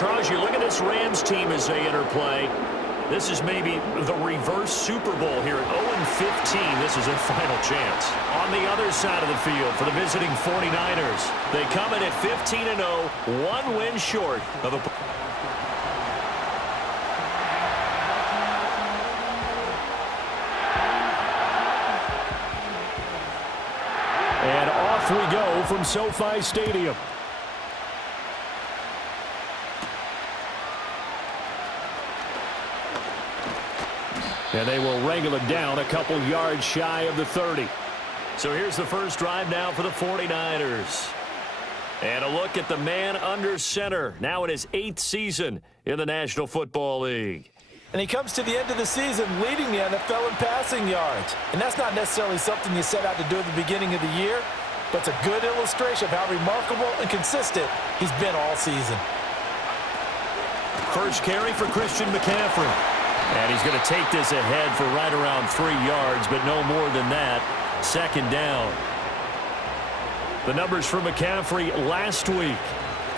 Charles, you look at this Rams team as they interplay. This is maybe the reverse Super Bowl here at 0-15. This is a final chance. On the other side of the field for the visiting 49ers, they come in at 15-0, one win short of a... And off we go from SoFi Stadium. And they will wrangle it down a couple yards shy of the 30. So here's the first drive now for the 49ers. And a look at the man under center, now in his 8th season in the National Football League. And he comes to the end of the season leading the NFL in passing yards. And that's not necessarily something you set out to do at the beginning of the year, but it's a good illustration of how remarkable and consistent he's been all season. First carry for Christian McCaffrey. And he's going to take this ahead for right around 3 yards, but no more than that. Second down. The numbers for McCaffrey last week.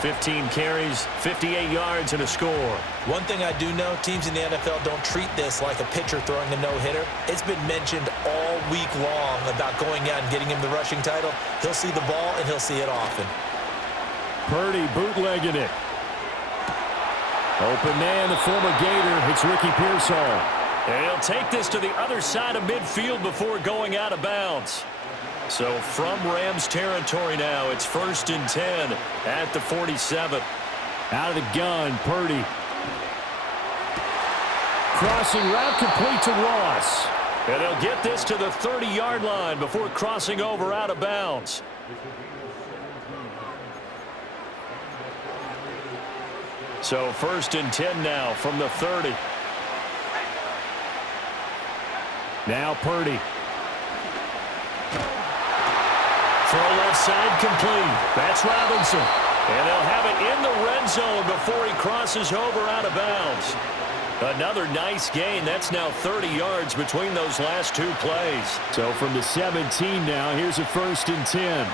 15 carries, 58 yards, and a score. One thing I do know, teams in the NFL don't treat this like a pitcher throwing a no-hitter. It's been mentioned all week long about going out and getting him the rushing title. He'll see the ball, and he'll see it often. Purdy bootlegging it. Open man, the former Gator. It's Ricky Pearsall. And he'll take this to the other side of midfield before going out of bounds. So from Rams territory now, it's 1st and 10 at the 47. Out of the gun, Purdy. Crossing route complete to Ross. And they'll get this to the 30-yard line before crossing over out of bounds. So 1st and 10 now from the 30. Now Purdy. Throw left side complete. That's Robinson. And they'll have it in the red zone before he crosses over out of bounds. Another nice gain. That's now 30 yards between those last 2 plays. So from the 17 now, here's a 1st and 10.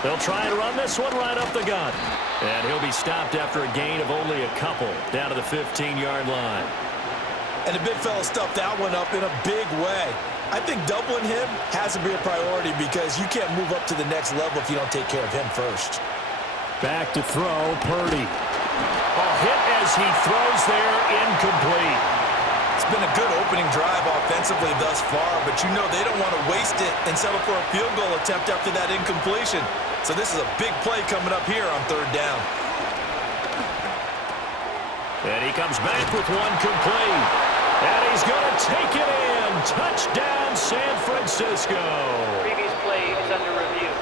They'll try and run this one right up the gut. And he'll be stopped after a gain of only a couple down to the 15-yard line. And the big fella stuffed that one up in a big way. I think doubling him has to be a priority because you can't move up to the next level if you don't take care of him first. Back to throw, Purdy. A hit as he throws there, incomplete. It's been a good opening drive offensively thus far, but you know they don't want to waste it and settle for a field goal attempt after that incompletion. So this is a big play coming up here on 3rd down. And he comes back with one complete. And he's going to take it in. Touchdown, San Francisco. Previous play is under review.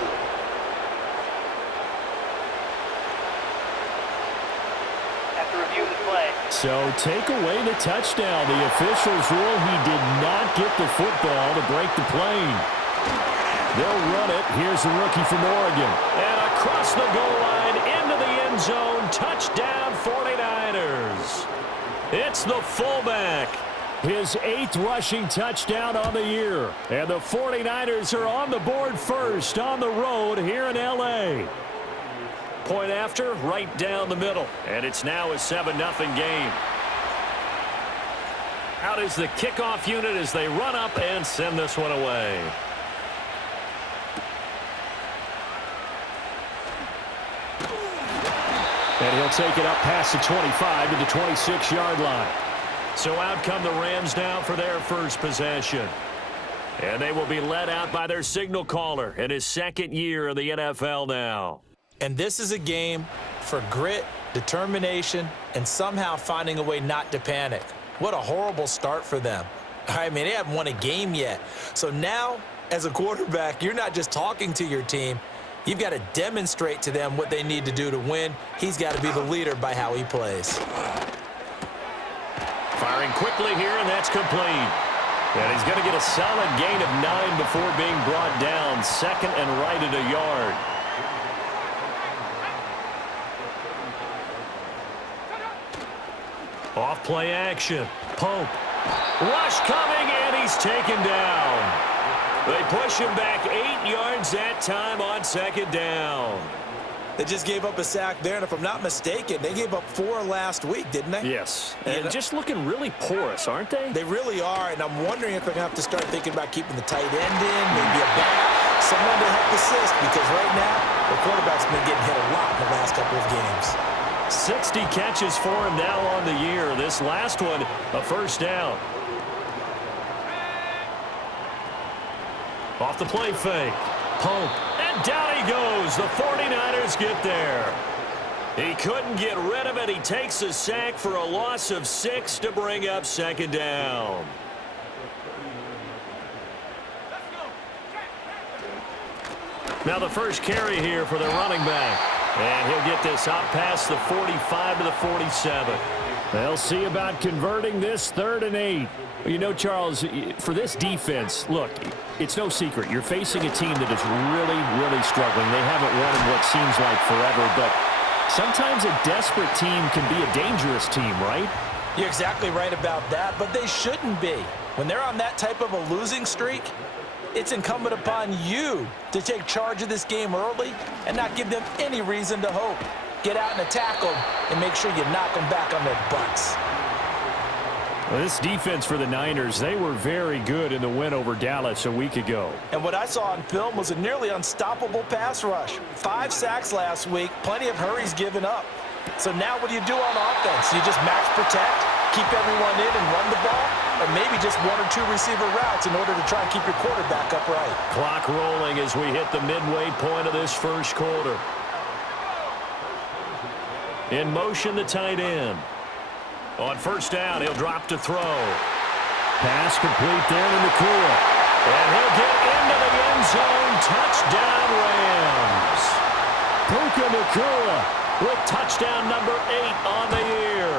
After reviewing the play. So take away the touchdown. The officials rule he did not get the football to break the plane. They'll run it. Here's the rookie from Oregon. And across the goal line into the end zone. Touchdown, 49ers. It's the fullback. His 8th rushing touchdown on the year. And the 49ers are on the board first on the road here in L.A. Point after, right down the middle. And it's now a 7-0 game. Out is the kickoff unit as they run up and send this one away. And he'll take it up past the 25 to the 26-yard line. So out come the Rams now for their first possession. And they will be led out by their signal caller in his 2nd year in the NFL now. And this is a game for grit, determination, and somehow finding a way not to panic. What a horrible start for them. I mean, they haven't won a game yet. So now, as a quarterback, you're not just talking to your team. You've got to demonstrate to them what they need to do to win. He's got to be the leader by how he plays. Firing quickly here, and that's complete. And he's going to get a solid gain of 9 before being brought down. 2nd and right at a yard. Off play action. Pope. Rush coming, and he's taken down. They push him back 8 yards that time on second down. They just gave up a sack there, and if I'm not mistaken, they gave up 4 last week, didn't they? Yes, and just looking really porous, aren't they? They really are, and I'm wondering if they're going to have to start thinking about keeping the tight end in, maybe a back, someone to help assist, because right now, the quarterback's been getting hit a lot in the last couple of games. 60 catches for him now on the year. This last one, a first down. Off the play fake. Pump. And down he goes. The 49ers get there. He couldn't get rid of it. He takes a sack for a loss of 6 to bring up second down. Now the first carry here for the running back. And he'll get this out past the 45 to the 47. They'll see about converting this 3rd and 8. You know, Charles, for this defense, look, it's no secret. You're facing a team that is really, really struggling. They haven't won in what seems like forever, but sometimes a desperate team can be a dangerous team, right? You're exactly right about that, but they shouldn't be. When they're on that type of a losing streak, it's incumbent upon you to take charge of this game early and not give them any reason to hope. Get out and attack them and make sure you knock them back on their butts. Well, this defense for the Niners, they were very good in the win over Dallas a week ago. And what I saw on film was a nearly unstoppable pass rush. 5 sacks last week, plenty of hurries given up. So now what do you do on offense? You just max protect, keep everyone in and run the ball, or maybe just 1 or 2 receiver routes in order to try and keep your quarterback upright. Clock rolling as we hit the midway point of this first quarter. In motion, the tight end. On first down, he'll drop to throw. Pass complete there to Nakua. And he'll get into the end zone. Touchdown, Rams. Puka Nakua with touchdown number 8 on the year.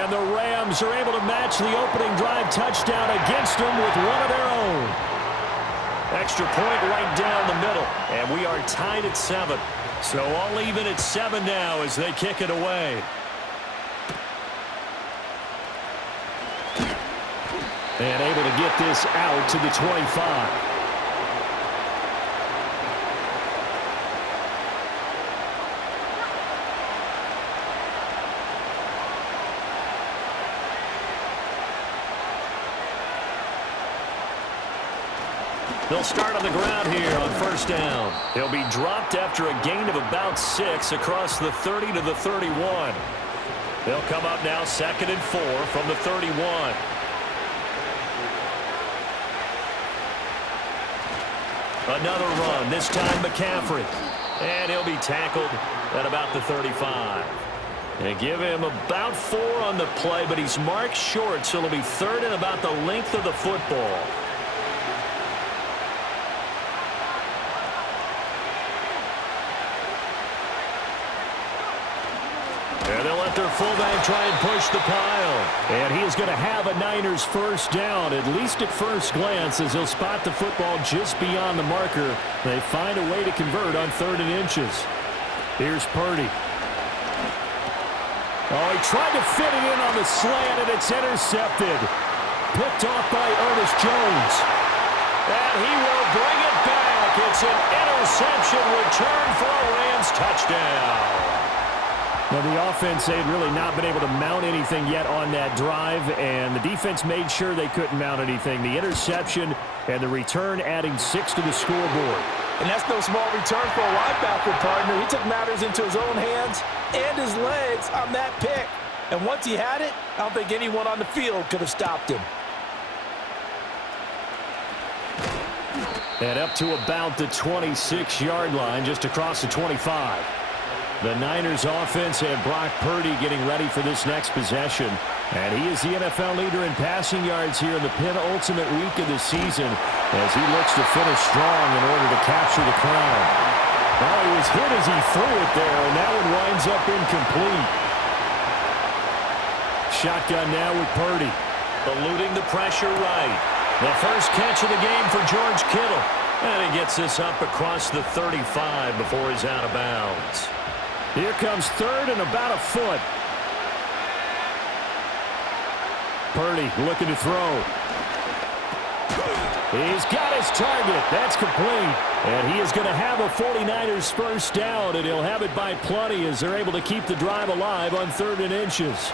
And the Rams are able to match the opening drive touchdown against them with one of their own. Extra point right down the middle. And we are tied at 7. So all even at 7 now as they kick it away. And able to get this out to the 25. They'll start on the ground here on first down. He'll be dropped after a gain of about 6 across the 30 to the 31. They'll come up now 2nd and 4 from the 31. Another run, this time McCaffrey. And he'll be tackled at about the 35. They give him about 4 on the play, but he's marked short, so it'll be 3rd and about the length of the football. And they'll let their fullback try and push the pile. And he is going to have a Niners first down, at least at first glance, as he'll spot the football just beyond the marker. They find a way to convert on 3rd and inches. Here's Purdy. Oh, he tried to fit it in on the slant, and it's intercepted. Picked off by Ernest Jones. And he will bring it back. It's an interception return for a Rams touchdown. Now, the offense, they had really not been able to mount anything yet on that drive, and the defense made sure they couldn't mount anything. The interception and the return adding 6 to the scoreboard. And that's no small return for a linebacker partner. He took matters into his own hands and his legs on that pick. And once he had it, I don't think anyone on the field could have stopped him. And up to about the 26-yard line, just across the 25. The Niners offense had Brock Purdy getting ready for this next possession. And he is the NFL leader in passing yards here in the penultimate week of the season as he looks to finish strong in order to capture the crown. Now he was hit as he threw it there, and that one winds up incomplete. Shotgun now with Purdy. Eluding the pressure right. The first catch of the game for George Kittle. And he gets this up across the 35 before he's out of bounds. Here comes 3rd and about a foot. Purdy looking to throw. He's got his target. That's complete. And he is going to have a 49ers first down, and he'll have it by plenty as they're able to keep the drive alive on 3rd and inches.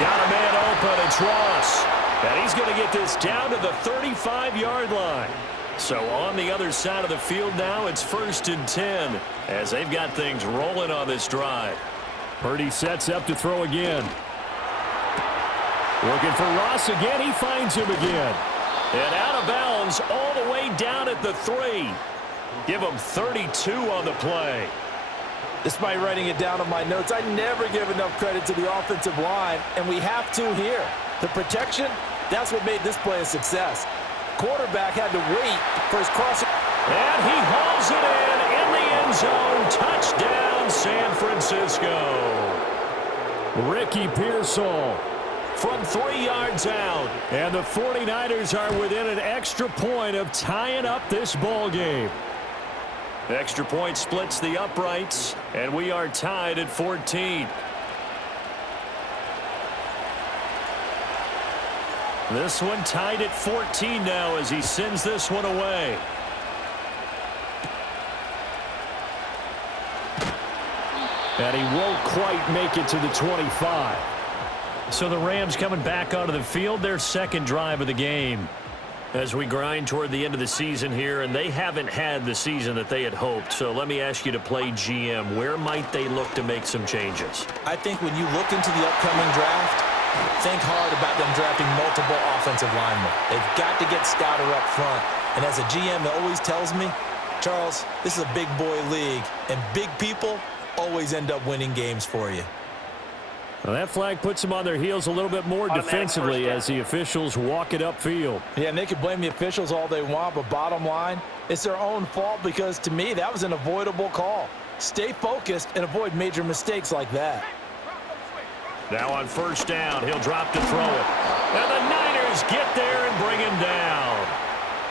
Got a man open. It's Ross. And he's going to get this down to the 35-yard line. So on the other side of the field now, it's 1st and 10 as they've got things rolling on this drive. Purdy sets up to throw again. Looking for Ross again. He finds him again. And out of bounds all the way down at the 3. Give him 32 on the play. Despite writing it down on my notes, I never give enough credit to the offensive line, and we have to here. The protection, that's what made this play a success. Quarterback had to wait for his crossing. And he hauls it in the end zone. Touchdown, San Francisco. Ricky Pearsall from 3 yards out. And the 49ers are within an extra point of tying up this ball game. Extra point splits the uprights, and we are tied at 14. This one tied at 14 now as he sends this one away. And he won't quite make it to the 25. So the Rams coming back onto the field, their second drive of the game. As we grind toward the end of the season here, and they haven't had the season that they had hoped. So let me ask you to play GM. Where might they look to make some changes? I think when you look into the upcoming draft, think hard about them drafting multiple offensive linemen. They've got to get Scouter up front. And as a GM that always tells me, Charles, this is a big boy league, and big people always end up winning games for you. Well, that flag puts them on their heels a little bit more defensively as the officials walk it upfield. Yeah, and they can blame the officials all they want, but bottom line, it's their own fault because, to me, that was an avoidable call. Stay focused and avoid major mistakes like that. Now on first down, he'll drop to throw it. And the Niners get there and bring him down.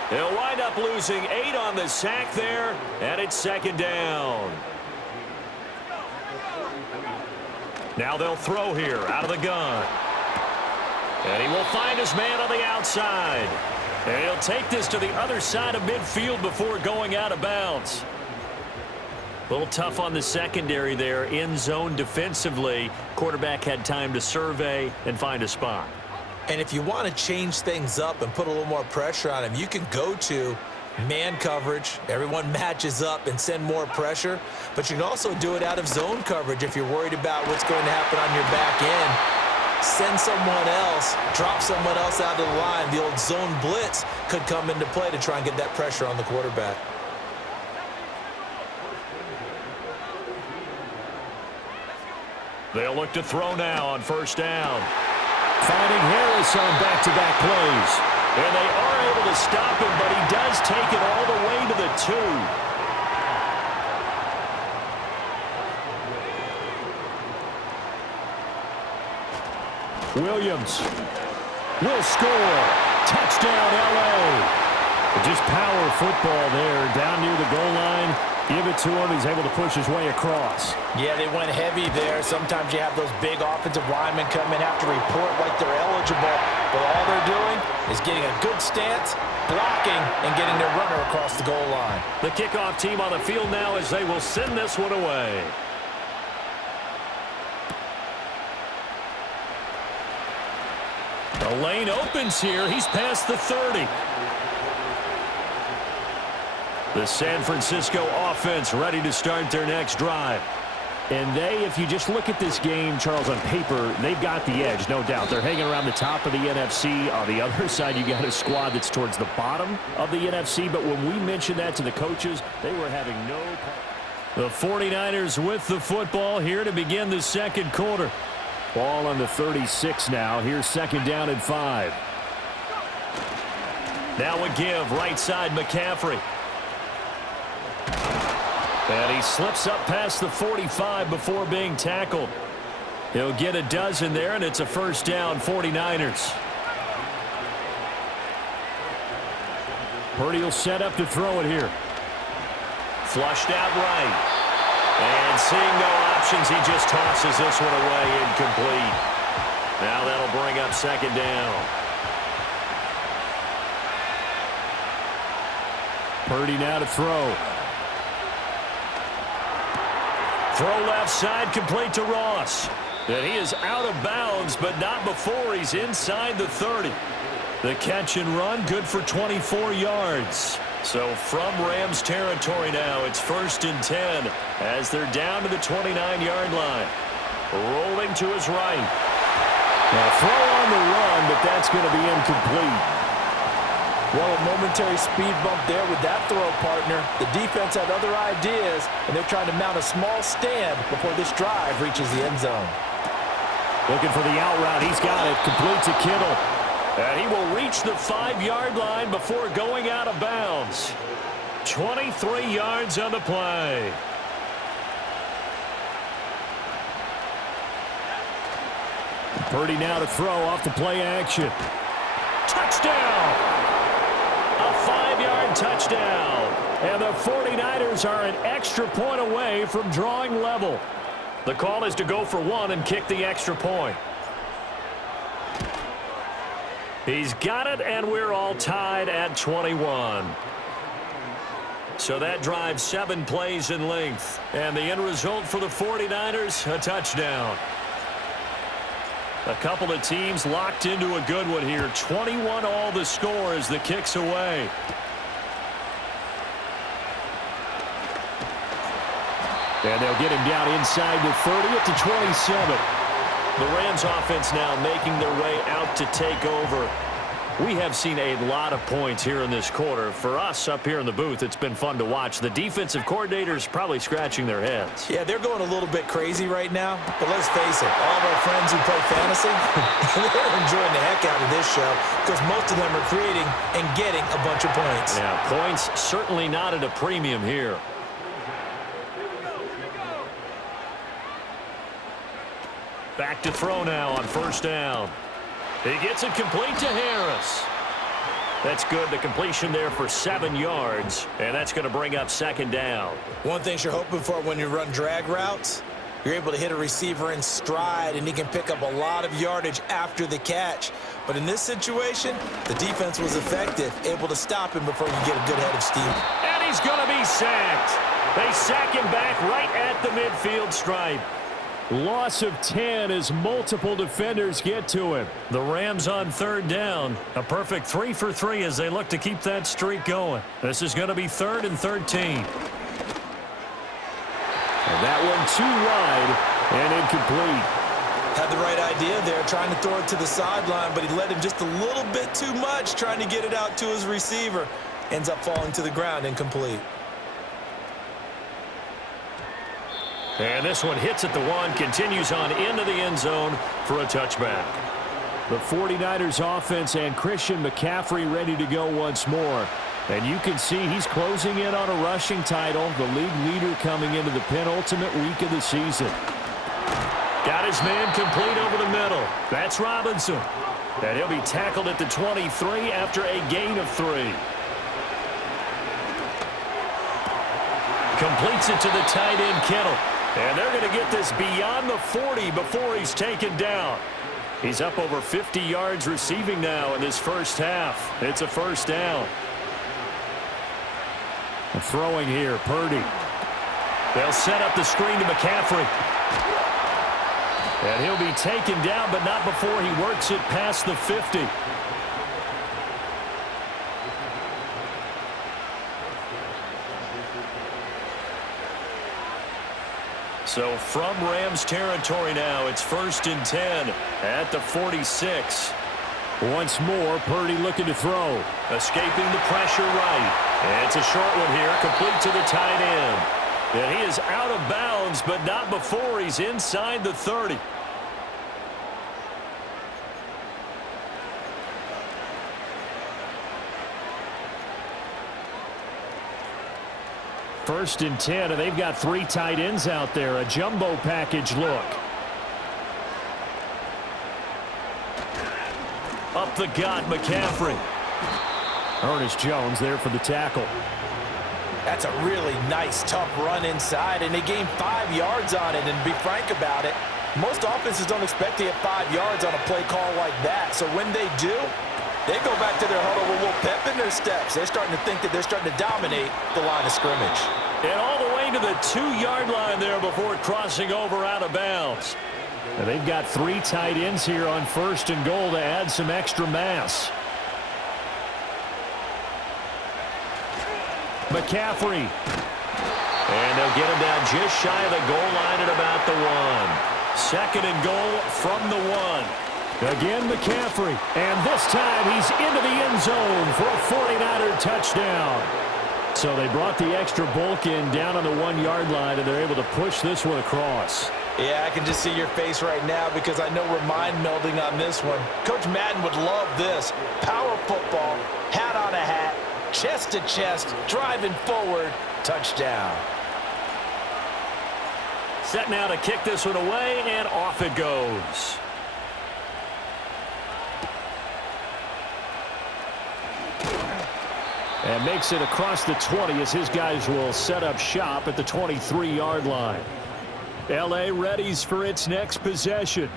They'll wind up losing 8 on the sack there, and it's 2nd down. Now they'll throw here out of the gun. And he will find his man on the outside. And he'll take this to the other side of midfield before going out of bounds. A little tough on the secondary there, in zone defensively. Quarterback had time to survey and find a spot. And if you want to change things up and put a little more pressure on him, you can go to man coverage. Everyone matches up and send more pressure. But you can also do it out of zone coverage if you're worried about what's going to happen on your back end. Send someone else, drop someone else out of the line. The old zone blitz could come into play to try and get that pressure on the quarterback. They'll look to throw now on first down. Finding Harris on back-to-back plays. And they are able to stop him, but he does take it all the way to the 2. Williams will score. Touchdown, L.A. Just power football there down near the goal line. Give it to him. He's able to push his way across. Yeah, they went heavy there. Sometimes you have those big offensive linemen come in, have to report like they're eligible. But all they're doing is getting a good stance, blocking, and getting their runner across the goal line. The kickoff team on the field now as they will send this one away. The lane opens here. He's past the 30. The San Francisco offense ready to start their next drive. And they, if you just look at this game, Charles, on paper, they've got the edge, no doubt. They're hanging around the top of the NFC. On the other side, you got a squad that's towards the bottom of the NFC. But when we mentioned that to the coaches, they were having no... The 49ers with the football here to begin the second quarter. Ball on the 36 now. Here's 2nd down and 5. Now a give, right side, McCaffrey. And he slips up past the 45 before being tackled. He'll get a dozen there, and it's a first down, 49ers. Purdy will set up to throw it here. Flushed out right. And seeing no options, he just tosses this one away, incomplete. Now that'll bring up 2nd down. Purdy now to throw. Throw left side, complete to Ross. And he is out of bounds, but not before he's inside the 30. The catch and run, good for 24 yards. So from Rams territory now, it's 1st and 10 as they're down to the 29-yard line. Rolling to his right. Now throw on the run, but that's going to be incomplete. Well, a momentary speed bump there with that throw, partner. The defense had other ideas, and they're trying to mount a small stand before this drive reaches the end zone. Looking for the out route. He's got it. Complete to Kittle. And he will reach the 5-yard line before going out of bounds. 23 yards on the play. Purdy now to throw off the play action. Touchdown! A 5-yard touchdown. And the 49ers are an extra point away from drawing level. The call is to go for one and kick the extra point. He's got it, and we're all tied at 21. So that drives 7 plays in length. And the end result for the 49ers, a touchdown. A couple of teams locked into a good one here. 21 all the score as the kick's away. And they'll get him down inside the 30 at the 27. The Rams offense now making their way out to take over. We have seen a lot of points here in this quarter. For us up here in the booth, it's been fun to watch. The defensive coordinators probably scratching their heads. Yeah, they're going a little bit crazy right now. But let's face it, all of our friends who play fantasy, they're enjoying the heck out of this show because most of them are creating and getting a bunch of points. Yeah, points certainly not at a premium here. Back to throw now on 1st down. He gets it complete to Harris. That's good. The completion there for 7 yards, and that's going to bring up 2nd down. One thing you're hoping for when you run drag routes, you're able to hit a receiver in stride, and he can pick up a lot of yardage after the catch. But in this situation, the defense was effective, able to stop him before you get a good head of steam. And he's going to be sacked. They sack him back right at the midfield stripe. Loss of 10 as multiple defenders get to him. The Rams on 3rd down. A perfect 3 for 3 as they look to keep that streak going. This is going to be 3rd and 13. And that one too wide and incomplete. Had the right idea there, trying to throw it to the sideline, but he led him just a little bit too much, trying to get it out to his receiver. Ends up falling to the ground, incomplete. And this one hits at the 1, continues on into the end zone for a touchback. The 49ers offense and Christian McCaffrey ready to go once more. And you can see he's closing in on a rushing title, the league leader coming into the penultimate week of the season. Got his man complete over the middle. That's Robinson. And he'll be tackled at the 23 after a gain of 3. Completes it to the tight end, Kittle. And they're going to get this beyond the 40 before he's taken down. He's up over 50 yards receiving now in this first half. It's a 1st down. Throwing here, Purdy. They'll set up the screen to McCaffrey. And he'll be taken down, but not before he works it past the 50. So from Rams territory now, it's 1st and 10 at the 46. Once more, Purdy looking to throw. Escaping the pressure right. And it's a short one here, complete to the tight end. And he is out of bounds, but not before he's inside the 30. First and 10, and they've got 3 tight ends out there. A jumbo package look. Up the gut, McCaffrey. Ernest Jones there for the tackle. That's a really nice, tough run inside, and they gained 5 yards on it. And to be frank about it, most offenses don't expect to get 5 yards on a play call like that. So when they do, they go back to their huddle. Well, little pep in their steps. They're starting to think that they're starting to dominate the line of scrimmage. And all the way to the 2-yard line there before crossing over out of bounds. And they've got 3 tight ends here on 1st and goal to add some extra mass. McCaffrey. And they'll get him down just shy of the goal line at about the 1. 2nd and goal from the 1. Again, McCaffrey. And this time he's into the end zone for a 49er touchdown. So they brought the extra bulk in down on the 1-yard line, and they're able to push this one across. Yeah, I can just see your face right now because I know we're mind melding on this one. Coach Madden would love this. Power football, hat on a hat, chest to chest, driving forward, touchdown. Set now to kick this one away, and off it goes. And makes it across the 20 as his guys will set up shop at the 23-yard line. L.A. readies for its next possession.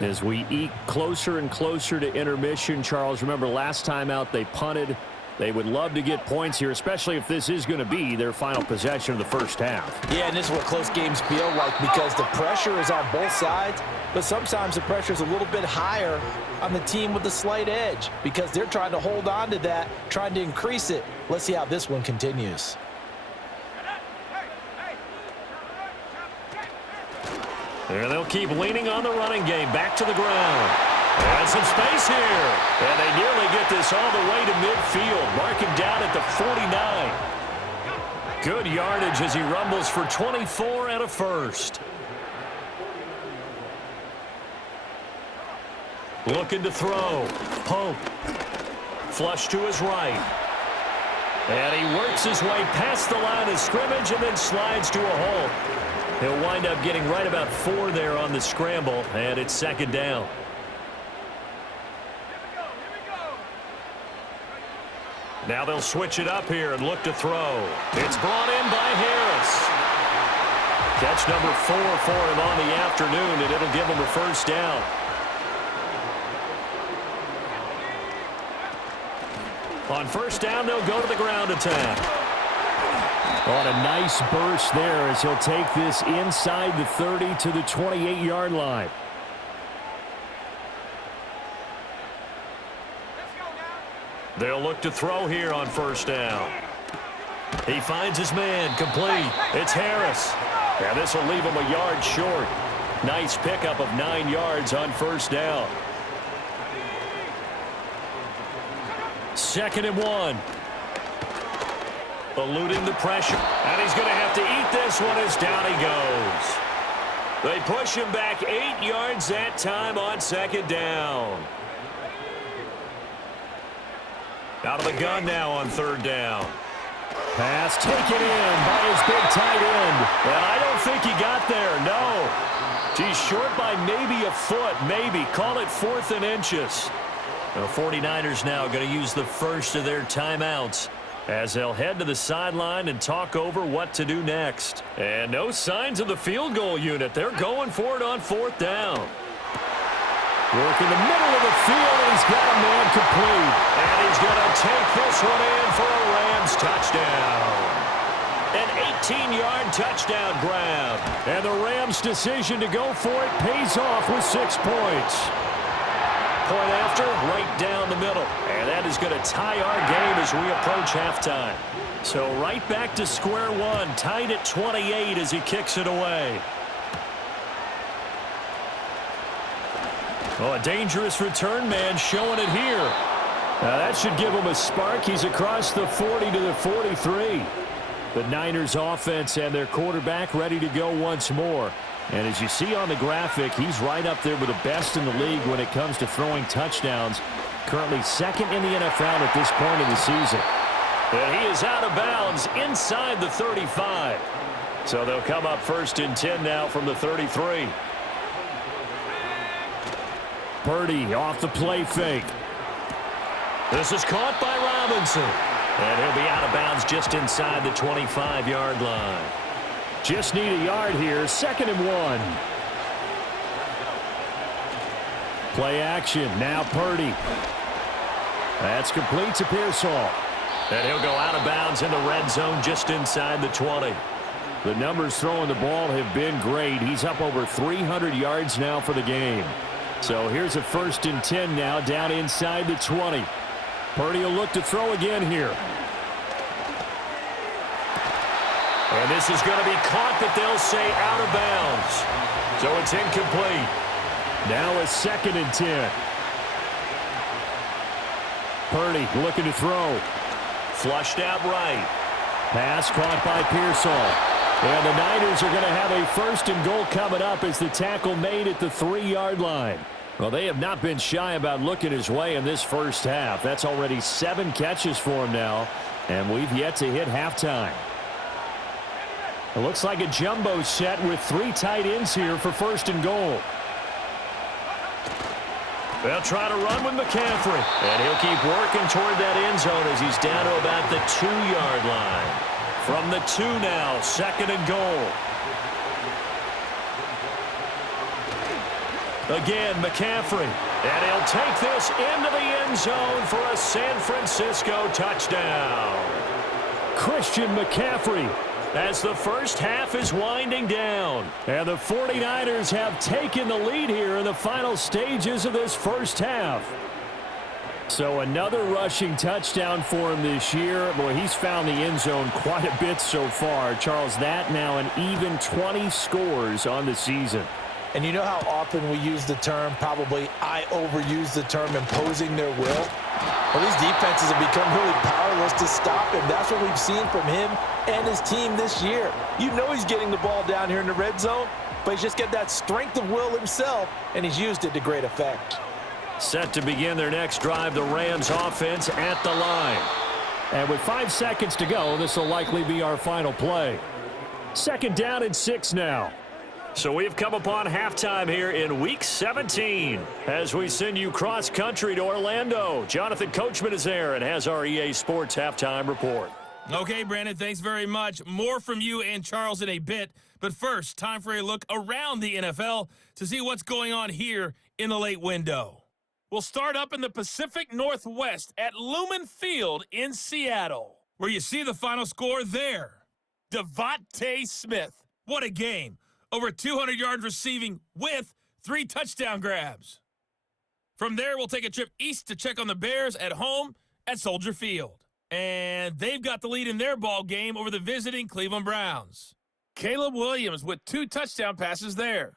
As we eke closer and closer to intermission, Charles, remember last time out they punted. They would love to get points here, especially if this is going to be their final possession of the first half. Yeah, and this is what close games feel like because the pressure is on both sides, but sometimes the pressure is a little bit higher on the team with the slight edge because they're trying to hold on to that, trying to increase it. Let's see how this one continues. And they'll keep leaning on the running game. Back to the ground. And some space here. And they nearly get this all the way to midfield. Mark him down at the 49. Good yardage as he rumbles for 24 and a first. Looking to throw. Pope. Flush to his right. And he works his way past the line of scrimmage and then slides to a hole. He'll wind up getting right about 4 there on the scramble, and it's 2nd down. Now they'll switch it up here and look to throw. It's brought in by Harris. Catch number 4 for him on the afternoon, and it'll give him a first down. On first down, they'll go to the ground attack. On a nice burst there as he'll take this inside the 30 to the 28-yard line. They'll look to throw here on first down. He finds his man, complete. It's Harris. And this will leave him a yard short. Nice pickup of 9 yards on first down. 2nd and 1. Eluding the pressure. And he's going to have to eat this one as down he goes. They push him back 8 yards that time on 2nd down. Out of the gun now on 3rd down. Pass taken in by his big tight end. And I don't think he got there, no. He's short by maybe a foot, maybe. Call it 4th and inches. The 49ers now going to use the first of their timeouts as they'll head to the sideline and talk over what to do next. And no signs of the field goal unit. They're going for it on 4th down. Work in the middle of the field, and he's got a man complete. And he's going to take this one in for a Rams touchdown. An 18-yard touchdown grab. And the Rams' decision to go for it pays off with 6 points. Point after, right down the middle. And that is going to tie our game as we approach halftime. So right back to square one, tied at 28 as he kicks it away. Oh, a dangerous return man showing it here. Now that should give him a spark. He's across the 40 to the 43. The Niners offense and their quarterback ready to go once more. And as you see on the graphic, he's right up there with the best in the league when it comes to throwing touchdowns. Currently 2nd in the NFL at this point of the season. And he is out of bounds inside the 35. So they'll come up 1st and 10 now from the 33. Purdy off the play fake. This is caught by Robinson. And he'll be out of bounds just inside the 25-yard line. Just need a yard here. 2nd and 1. Play action. Now Purdy. That's complete to Pearsall. And he'll go out of bounds in the red zone just inside the 20. The numbers throwing the ball have been great. He's up over 300 yards now for the game. So here's a 1st and 10 now down inside the 20. Purdy will look to throw again here. And this is going to be caught, but they'll say out of bounds. So it's incomplete. Now a 2nd and 10. Purdy looking to throw. Flushed out right. Pass caught by Pearsall. And the Niners are going to have a 1st and goal coming up as the tackle made at the 3-yard line. Well, they have not been shy about looking his way in this first half. That's already 7 catches for him now, and we've yet to hit halftime. It looks like a jumbo set with 3 tight ends here for 1st and goal. They'll try to run with McCaffrey, and he'll keep working toward that end zone as he's down to about the 2-yard line. From the 2 now, 2nd and goal. Again, McCaffrey. And he'll take this into the end zone for a San Francisco touchdown. Christian McCaffrey as the first half is winding down. And the 49ers have taken the lead here in the final stages of this first half. So another rushing touchdown for him this year. Boy, he's found the end zone quite a bit so far. Charles, that now an even 20 scores on the season. And you know how often we use the term, probably I overuse the term, imposing their will? Well, these defenses have become really powerless to stop him. That's what we've seen from him and his team this year. You know he's getting the ball down here in the red zone, but he's just got that strength of will himself, and he's used it to great effect. Set to begin their next drive, the Rams offense at the line. And with 5 seconds to go, this will likely be our final play. 2nd down and 6 now. So we've come upon halftime here in Week 17 as we send you cross-country to Orlando. Jonathan Coachman is there and has our EA Sports halftime report. Okay, Brandon, thanks very much. More from you and Charles in a bit. But first, time for a look around the NFL to see what's going on here in the late window. We'll start up in the Pacific Northwest at Lumen Field in Seattle, where you see the final score there. Devontae Smith. What a game. Over 200 yards receiving with 3 touchdown grabs. From there, we'll take a trip east to check on the Bears at home at Soldier Field. And they've got the lead in their ball game over the visiting Cleveland Browns. Caleb Williams with 2 touchdown passes there.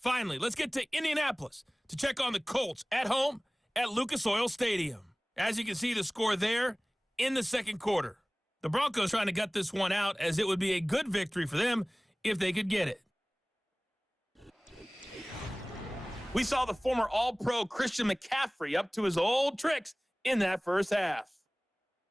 Finally, let's get to Indianapolis to check on the Colts at home at Lucas Oil Stadium. As you can see, the score there in the second quarter. The Broncos trying to gut this one out, as it would be a good victory for them if they could get it. We saw the former All-Pro Christian McCaffrey up to his old tricks in that first half.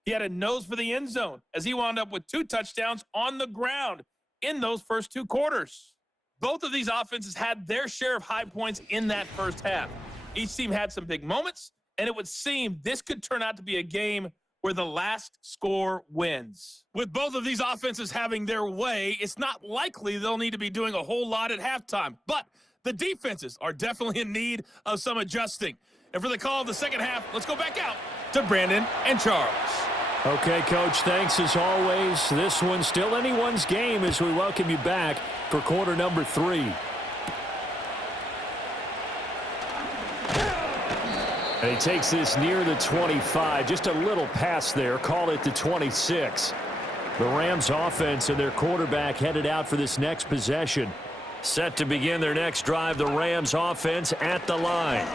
He had a nose for the end zone as he wound up with 2 touchdowns on the ground in those first 2 quarters. Both of these offenses had their share of high points in that first half. Each team had some big moments, and it would seem this could turn out to be a game where the last score wins. With both of these offenses having their way, it's not likely they'll need to be doing a whole lot at halftime. But the defenses are definitely in need of some adjusting. And for the call of the second half, let's go back out to Brandon and Charles. Okay, Coach, thanks as always. This one's still anyone's game as we welcome you back for quarter number 3. And he takes this near the 25. Just a little pass there. Call it the 26. The Rams offense and their quarterback headed out for this next possession. Set to begin their next drive, the Rams offense at the line.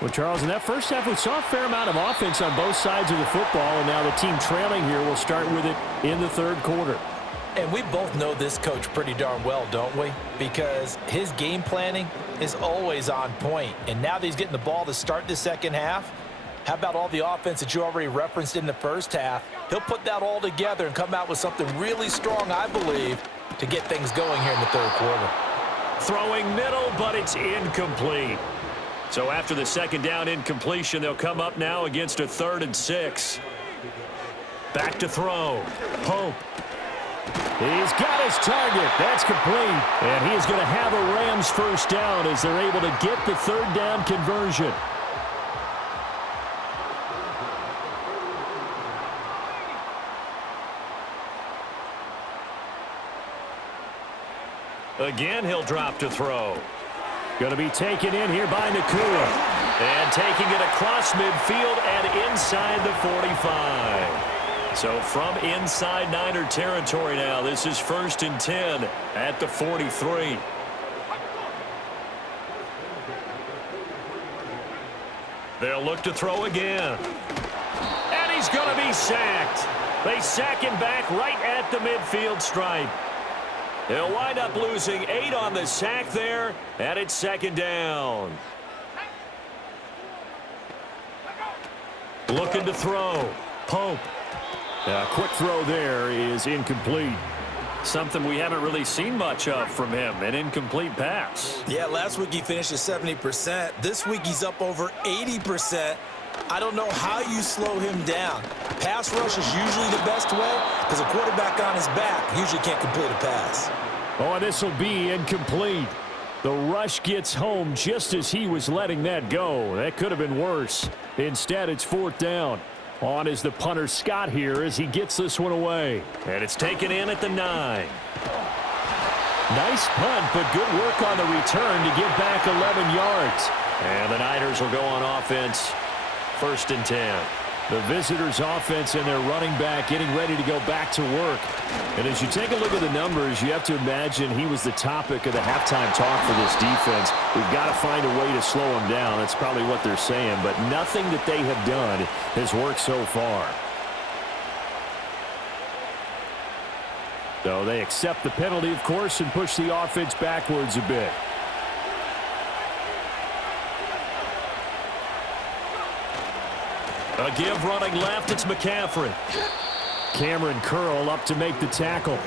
Well, Charles, in that first half, we saw a fair amount of offense on both sides of the football, and now the team trailing here will start with it in the third quarter. And we both know this coach pretty darn well, don't we? Because his game planning is always on point. And now that he's getting the ball to start the second half, how about all the offense that you already referenced in the first half? He'll put that all together and come out with something really strong, I believe, to get things going here in the third quarter. Throwing middle, but it's incomplete. So after the second down incompletion, they'll come up now against a 3rd and 6. Back to throw. Pope. He's got his target. That's complete. And he is going to have a Rams first down as they're able to get the 3rd down conversion. Again, he'll drop to throw. Going to be taken in here by Nakua. And taking it across midfield and inside the 45. So from inside Niner territory now, this is 1st and 10 at the 43. They'll look to throw again. And he's going to be sacked. They sack him back right at the midfield stripe. They'll wind up losing 8 on the sack there, and it's 2nd down. Looking to throw. Pope. A quick throw there is incomplete. Something we haven't really seen much of from him, an incomplete pass. Yeah, last week he finished at 70%. This week he's up over 80%. I don't know how you slow him down. Pass rush is usually the best way because a quarterback on his back usually can't complete a pass. Oh, and this will be incomplete. The rush gets home just as he was letting that go. That could have been worse. Instead, it's 4th down. On is the punter Scott here as he gets this one away. And it's taken in at the 9. Nice punt, but good work on the return to get back 11 yards. And the Niners will go on offense, 1st and 10. The visitors' offense and their running back getting ready to go back to work. And as you take a look at the numbers, you have to imagine he was the topic of the halftime talk for this defense. We've got to find a way to slow him down. That's probably what they're saying. But nothing that they have done has worked so far. So they accept the penalty, of course, and push the offense backwards a bit. A give running left, it's McCaffrey. Cameron Curl up to make the tackle.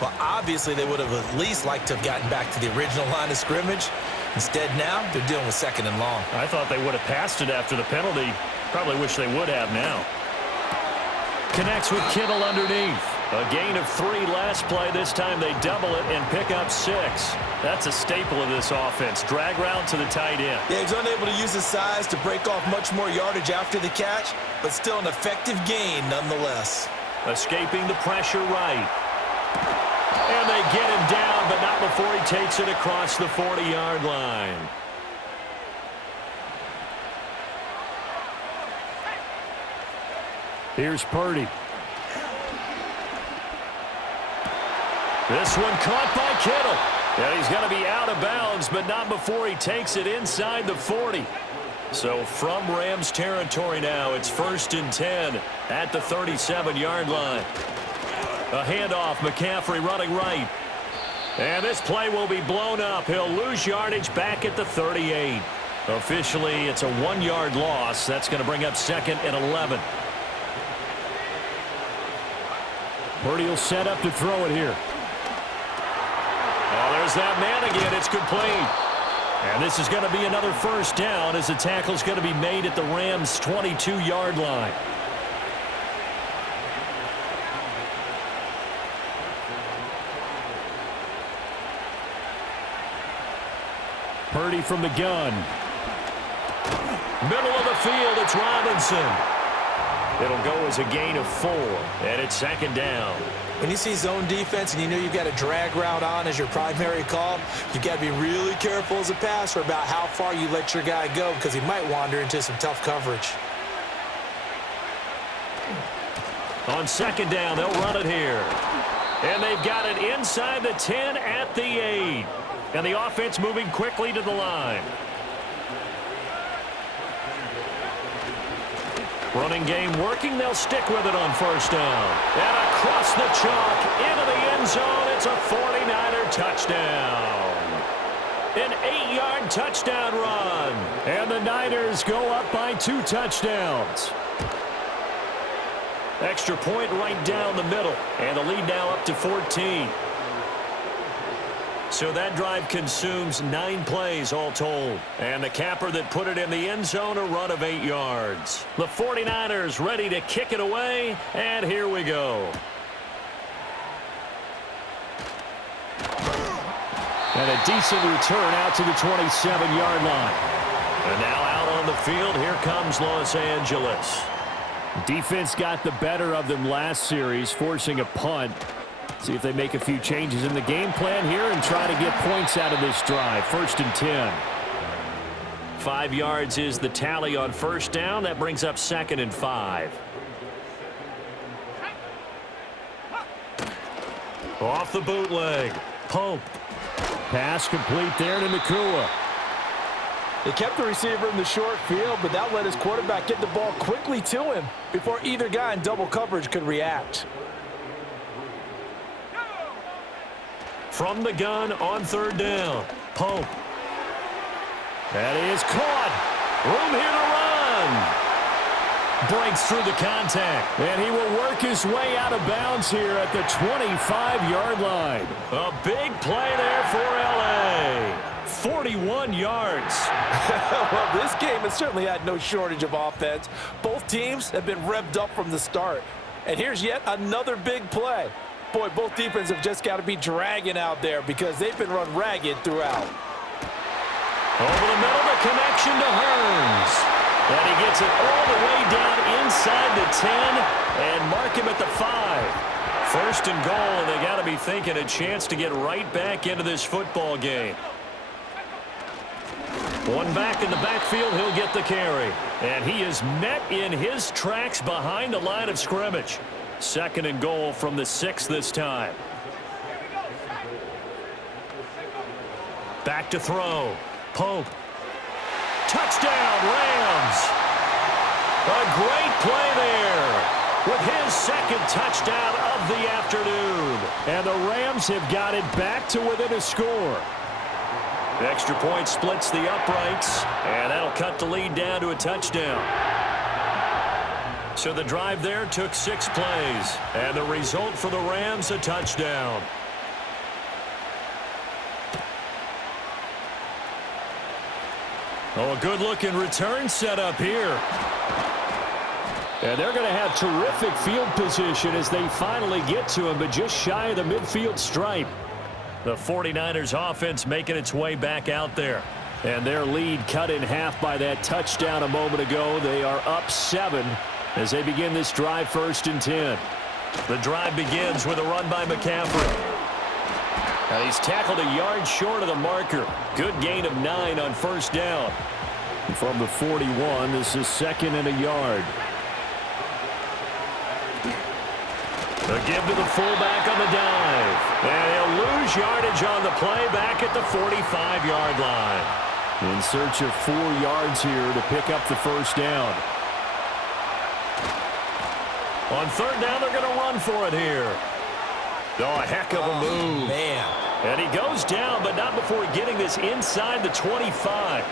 Well, obviously they would have at least liked to have gotten back to the original line of scrimmage. Instead now, they're dealing with 2nd and long. I thought they would have passed it after the penalty. Probably wish they would have now. Connects with Kittle underneath. A gain of 3 last play. This time they double it and pick up 6. That's a staple of this offense. Drag route to the tight end. Yeah, he's unable to use his size to break off much more yardage after the catch, but still an effective gain nonetheless. Escaping the pressure right. And they get him down, but not before he takes it across the 40-yard line. Here's Purdy. This one caught by Kittle. And he's going to be out of bounds, but not before he takes it inside the 40. So from Rams territory now, it's 1st and 10 at the 37-yard line. A handoff, McCaffrey running right. And this play will be blown up. He'll lose yardage back at the 38. Officially, it's a 1-yard loss. That's going to bring up 2nd and 11. Purdy will set up to throw it here. Oh, there's that man again. It's complete. And this is going to be another 1st down as the tackle's going to be made at the Rams' 22-yard line. Purdy from the gun. Middle of the field, it's Robinson. It'll go as a gain of 4, and it's 2nd down. When you see zone defense and you know you've got a drag route on as your primary call, you've got to be really careful as a passer about how far you let your guy go because he might wander into some tough coverage. On 2nd down, they'll run it here. And they've got it inside the 10 at the 8. And the offense moving quickly to the line. Running game working. They'll stick with it on 1st down. And across the chalk into the end zone. It's a 49er touchdown. An 8-yard touchdown run. And the Niners go up by 2 touchdowns. Extra point right down the middle. And the lead now up to 14. So that drive consumes 9 plays all told. And the capper that put it in the end zone, a run of 8 yards. The 49ers ready to kick it away, and here we go. And a decent return out to the 27-yard line. And now out on the field, here comes Los Angeles. Defense got the better of them last series, forcing a punt. See if they make a few changes in the game plan here and try to get points out of this drive. 1st and 10. 5 yards is the tally on first down. That brings up 2nd and 5. Off the bootleg. Pope. Pass complete there to Nakua. They kept the receiver in the short field, but that let his quarterback get the ball quickly to him before either guy in double coverage could react. From the gun on 3rd down. Pope. That is caught. Room here to run. Breaks through the contact. And he will work his way out of bounds here at the 25-yard line. A big play there for L.A. 41 yards. Well, this game has certainly had no shortage of offense. Both teams have been revved up from the start. And here's yet another big play. Boy, both defenses have just got to be dragging out there because they've been run ragged throughout. Over the middle, the connection to Hearns. And he gets it all the way down inside the 10 and mark him at the 5. 1st and goal, and they got to be thinking a chance to get right back into this football game. One back in the backfield, he'll get the carry. And he is met in his tracks behind the line of scrimmage. 2nd and goal from the 6 this time. Back to throw. Pope. Touchdown, Rams. A great play there with his 2nd touchdown of the afternoon. And the Rams have got it back to within a score. The extra point splits the uprights, and that'll cut the lead down to a touchdown. So the drive there took 6 plays, and the result for the Rams, a touchdown. Oh, a good-looking return set up here. And they're going to have terrific field position as they finally get to him, but just shy of the midfield stripe. The 49ers offense making its way back out there. And their lead cut in half by that touchdown a moment ago. They are up 7 as they begin this drive. 1st and 10. The drive begins with a run by McCaffrey. Now he's tackled a yard short of the marker. Good gain of 9 on 1st down. And from the 41, this is 2nd and a yard. The give to the fullback on the dive. And he'll lose yardage on the play back at the 45-yard line. In search of 4 yards here to pick up the 1st down. On 3rd down, they're going to run for it here. Oh, a heck of a move. Man. And he goes down, but not before getting this inside the 25.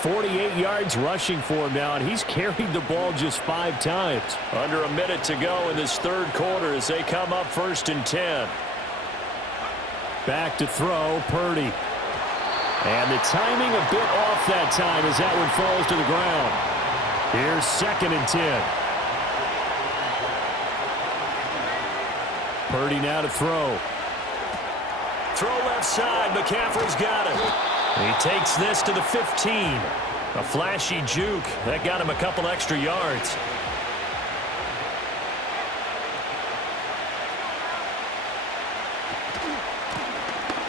48 yards rushing for him now, and he's carried the ball just 5 times. Under a minute to go in this 3rd quarter as they come up 1st and 10. Back to throw, Purdy. And the timing a bit off that time as that one falls to the ground. Here's 2nd and 10. Purdy now to throw. Throw left side. McCaffrey's got it. He takes this to the 15. A flashy juke. That got him a couple extra yards.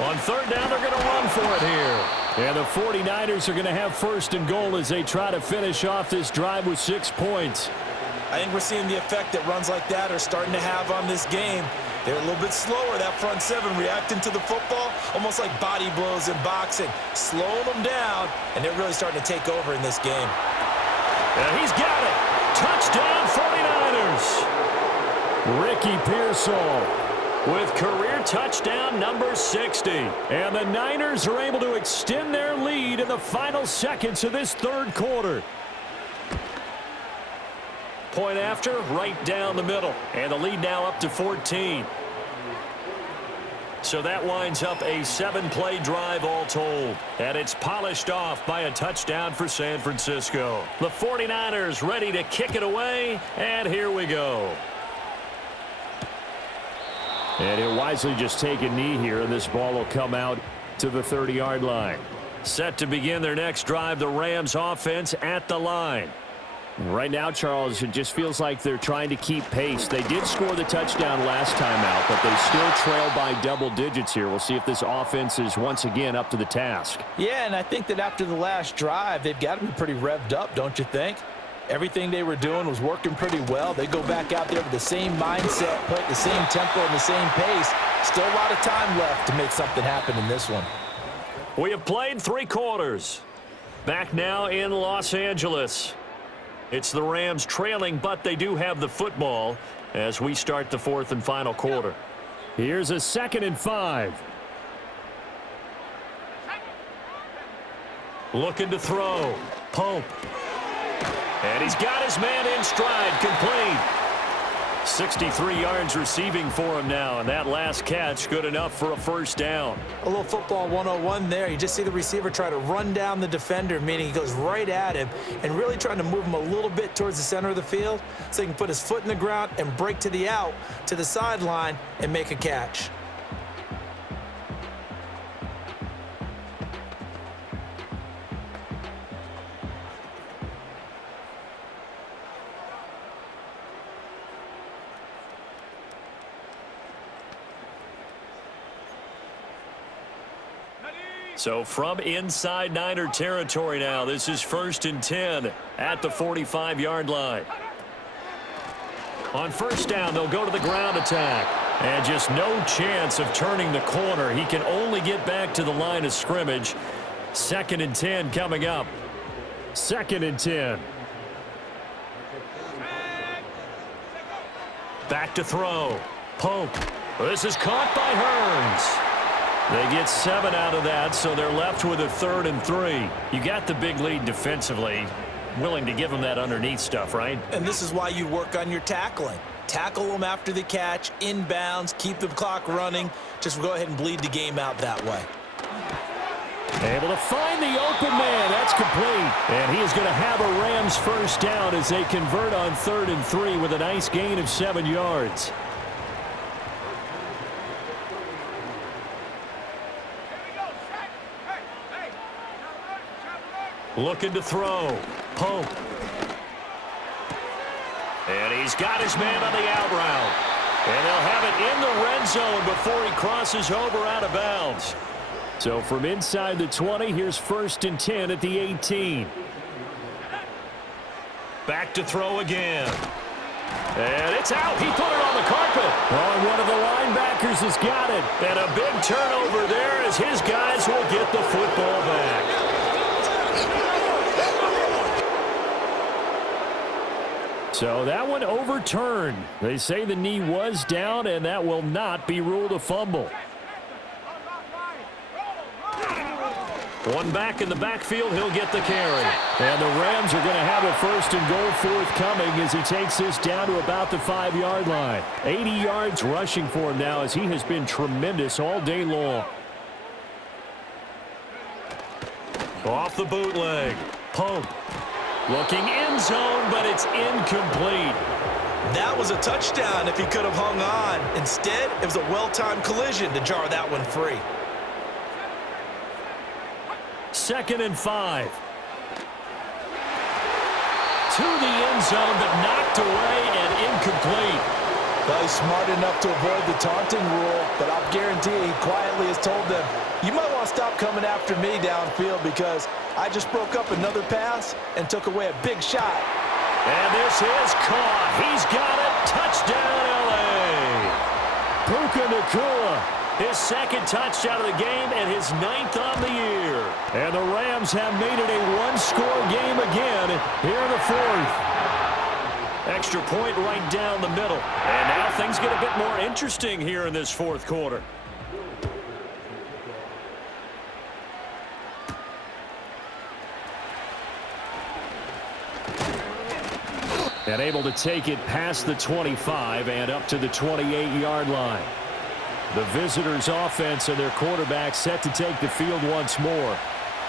On 3rd down, they're going to run for it here. And the 49ers are going to have 1st and goal as they try to finish off this drive with 6 points. I think we're seeing the effect that runs like that are starting to have on this game. They're a little bit slower, that front 7, reacting to the football, almost like body blows in boxing, slowing them down, and they're really starting to take over in this game. And he's got it. Touchdown, 49ers. Ricky Pearsall with career touchdown number 60. And the Niners are able to extend their lead in the final seconds of this 3rd quarter. Point after, right down the middle. And the lead now up to 14. So that winds up a 7-play drive all told. And it's polished off by a touchdown for San Francisco. The 49ers ready to kick it away. And here we go. And he'll wisely just take a knee here, and this ball will come out to the 30-yard line. Set to begin their next drive, the Rams offense at the line. Right now, Charles, it just feels like they're trying to keep pace. They did score the touchdown last time out, but they still trail by double digits here. We'll see if this offense is once again up to the task. Yeah, and I think that after the last drive, they've got to be pretty revved up, don't you think? Everything they were doing was working pretty well. They go back out there with the same mindset, play at the same tempo and the same pace. Still a lot of time left to make something happen in this one. We have played 3 quarters. Back now in Los Angeles. It's the Rams trailing, but they do have the football as we start the 4th and final quarter. Here's a 2nd and 5. Looking to throw. Pope. And he's got his man in stride, complete. 63 yards receiving for him now, and that last catch good enough for a first down. A little football 101 there. You just see the receiver try to run down the defender, meaning he goes right at him and really trying to move him a little bit towards the center of the field so he can put his foot in the ground and break to the out, to the sideline, and make a catch. So from inside Niner territory now, this is 1st and 10 at the 45-yard line. On first down, they'll go to the ground attack. And just no chance of turning the corner. He can only get back to the line of scrimmage. 2nd and 10 coming up. 2nd and 10. Back to throw. Pope. This is caught by Hearns. They get 7 out of that, so they're left with a 3rd and 3. You got the big lead defensively. Willing to give them that underneath stuff, right? And this is why you work on your tackling. Tackle them after the catch, inbounds, keep the clock running. Just go ahead and bleed the game out that way. Able to find the open man. That's complete. And he is going to have a Rams first down as they convert on 3rd and 3 with a nice gain of 7 yards. Looking to throw. Pope. And he's got his man on the out route. And they'll have it in the red zone before he crosses over out of bounds. So from inside the 20, here's 1st and 10 at the 18. Back to throw again. And it's out. He put it on the carpet. Oh, and one of the linebackers has got it. And a big turnover there as his guys will get the football back. So that one overturned. They say the knee was down, and that will not be ruled a fumble. One back in the backfield, he'll get the carry. And the Rams are going to have a 1st and goal forthcoming as he takes this down to about the 5-yard line. 80 yards rushing for him now as he has been tremendous all day long. Off the bootleg. Pope. Looking end zone, but it's incomplete. That was a touchdown if he could have hung on. Instead, it was a well-timed collision to jar that one free. 2nd and 5. To the end zone, but knocked away and incomplete. Well, he's smart enough to avoid the taunting rule, but I'll guarantee he quietly has told them, you might want to stop coming after me downfield because I just broke up another pass and took away a big shot. And this is caught. He's got it. Touchdown, L.A. Puka Nacua, his 2nd touchdown of the game and his 9th on the year. And the Rams have made it a one-score game again here in the 4th. Extra point right down the middle. And now things get a bit more interesting here in this 4th quarter. And able to take it past the 25 and up to the 28-yard line. The visitors' offense and their quarterback set to take the field once more.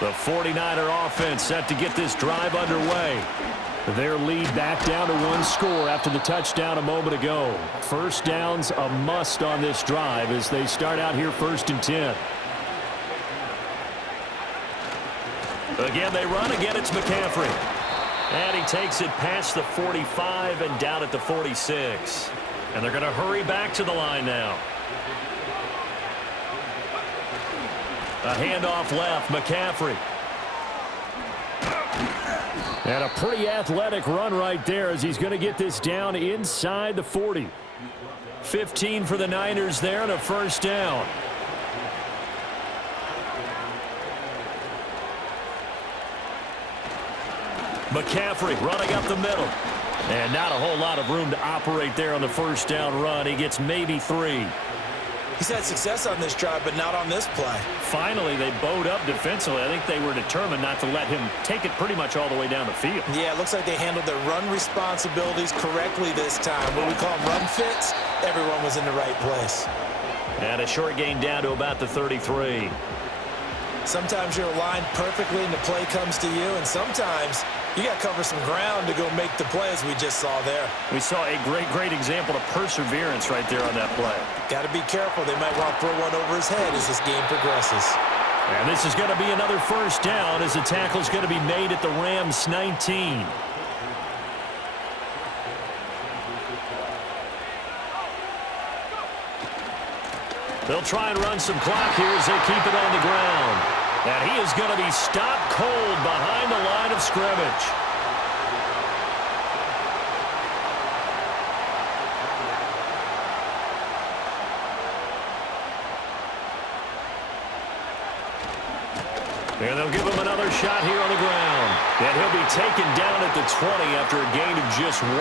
The 49er offense set to get this drive underway. Their lead back down to 1 score after the touchdown a moment ago. First down's a must on this drive as they start out here 1st and 10. Again, they run. Again, it's McCaffrey. And he takes it past the 45 and down at the 46. And they're going to hurry back to the line now. A handoff left, McCaffrey. And a pretty athletic run right there as he's going to get this down inside the 40. 15 for the Niners there and a first down. McCaffrey running up the middle. And not a whole lot of room to operate there on the first down run. He gets maybe 3. He's had success on this drive, but not on this play. Finally, they bowed up defensively. I think they were determined not to let him take it pretty much all the way down the field. Yeah, it looks like they handled their run responsibilities correctly this time. What we call them run fits, everyone was in the right place. And a short gain down to about the 33. Sometimes you're aligned perfectly and the play comes to you, and sometimes you got to cover some ground to go make the play, as we just saw there. We saw a great example of perseverance right there on that play. Got to be careful. They might want to throw one over his head as this game progresses. And this is going to be another first down as the tackle is going to be made at the Rams 19. They'll try and run some clock here as they keep it on the ground. And he is going to be stopped cold behind the line of scrimmage. And they'll give him another shot here on the ground. And he'll be taken down at the 20 after a gain of just 1.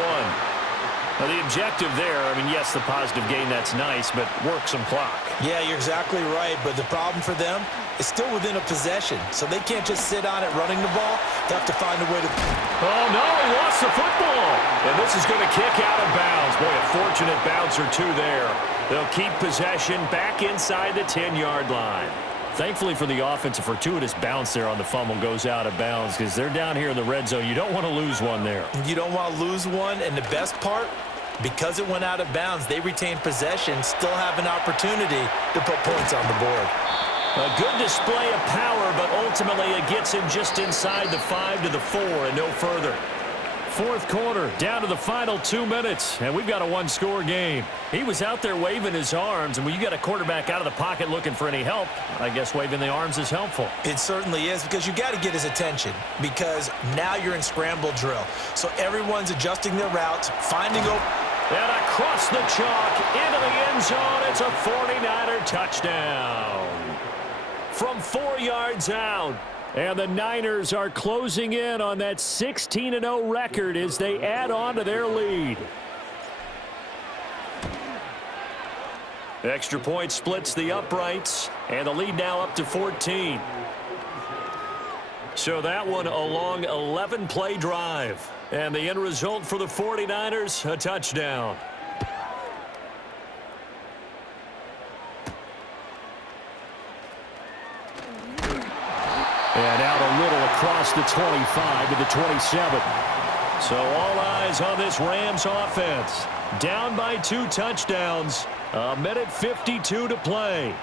Now, the objective there, I mean, yes, the positive gain, that's nice, but work some clock. Yeah, you're exactly right, but the problem for them is still within a possession, so they can't just sit on it running the ball. They have to find a way to... Oh, no, he lost the football. And this is going to kick out of bounds. Boy, a fortunate bounce or two there. They'll keep possession back inside the 10-yard line. Thankfully for the offense, a fortuitous bounce there on the fumble goes out of bounds because they're down here in the red zone. You don't want to lose one there. You don't want to lose one, and the best part, because it went out of bounds, they retain possession, still have an opportunity to put points on the board. A good display of power, but ultimately it gets him just inside the 5 to the 4 and no further. Fourth quarter, down to the final 2 minutes, and we've got a one-score game. He was out there waving his arms, and when you got a quarterback out of the pocket looking for any help, I guess waving the arms is helpful. It certainly is, because you got to get his attention, because now you're in scramble drill. So everyone's adjusting their routes, finding open. And across the chalk, into the end zone, it's a 49er touchdown. From 4 yards out. And the Niners are closing in on that 16-0 record as they add on to their lead. Extra point splits the uprights, and the lead now up to 14. So that one a long 11-play drive. And the end result for the 49ers, a touchdown. And out a little across the 25 to the 27. So all eyes on this Rams offense. Down by 2 touchdowns. A minute 52 to play.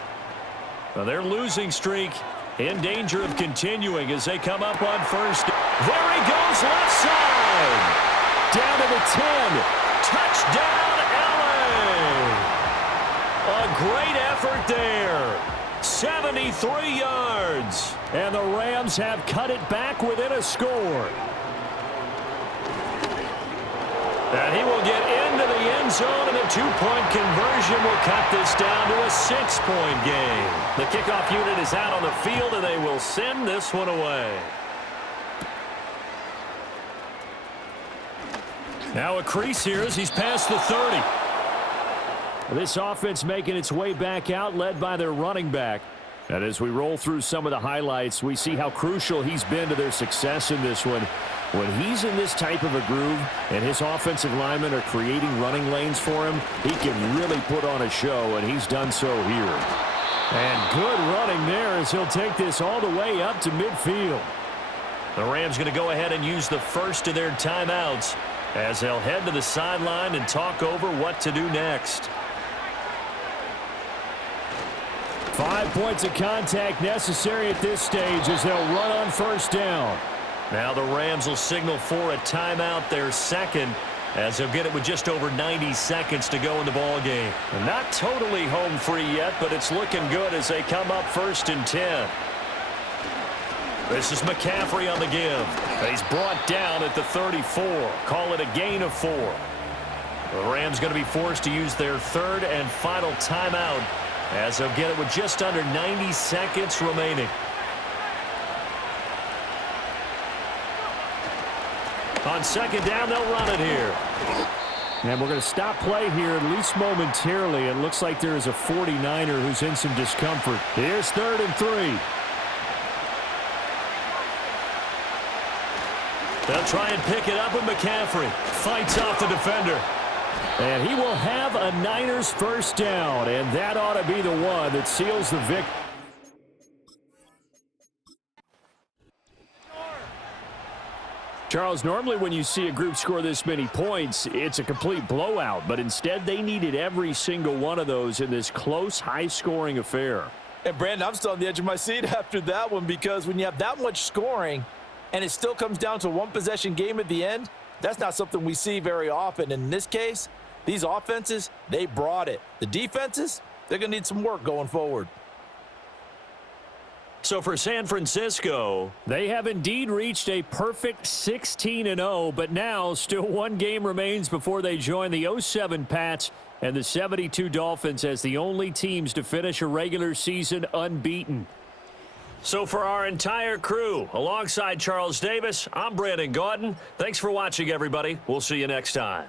Now their losing streak in danger of continuing as they come up on first. There he goes left side. Down to the 10. Touchdown, LA. A great effort there. 73 yards. And the Rams have cut it back within a score. And he will get into the end zone, and a 2-point conversion will cut this down to a 6-point game. The kickoff unit is out on the field, and they will send this one away. Now a crease here as he's past the 30. This offense making its way back out, led by their running back. And as we roll through some of the highlights, we see how crucial he's been to their success in this one. When he's in this type of a groove and his offensive linemen are creating running lanes for him, he can really put on a show, and he's done so here. And good running there as he'll take this all the way up to midfield. The Rams going to go ahead and use the first of their timeouts as they'll head to the sideline and talk over what to do next. 5 points of contact necessary at this stage as they'll run on first down. Now the Rams will signal for a timeout, their second, as they'll get it with just over 90 seconds to go in the ball game. Not totally home free yet, but it's looking good as they come up 1st and 10. This is McCaffrey on the give. He's brought down at the 34. Call it a gain of 4. The Rams going to be forced to use their 3rd and final timeout as they'll get it with just under 90 seconds remaining. On 2nd down, they'll run it here. And we're going to stop play here, at least momentarily. It looks like there is a 49er who's in some discomfort. Here's 3rd and 3. They'll try and pick it up with McCaffrey. Fights off the defender. And he will have a Niners first down, and that ought to be the one that seals the victory. Charles, normally when you see a group score this many points, it's a complete blowout, but instead they needed every single one of those in this close, high-scoring affair. And, Brandon, I'm still on the edge of my seat after that one because when you have that much scoring and it still comes down to one possession game at the end, that's not something we see very often. In this case, these offenses, they brought it. The defenses, they're going to need some work going forward. So for San Francisco, they have indeed reached a perfect 16-0, but now still one game remains before they join the 07 Pats and the 72 Dolphins as the only teams to finish a regular season unbeaten. So for our entire crew, alongside Charles Davis, I'm Brandon Gaudin. Thanks for watching, everybody. We'll see you next time.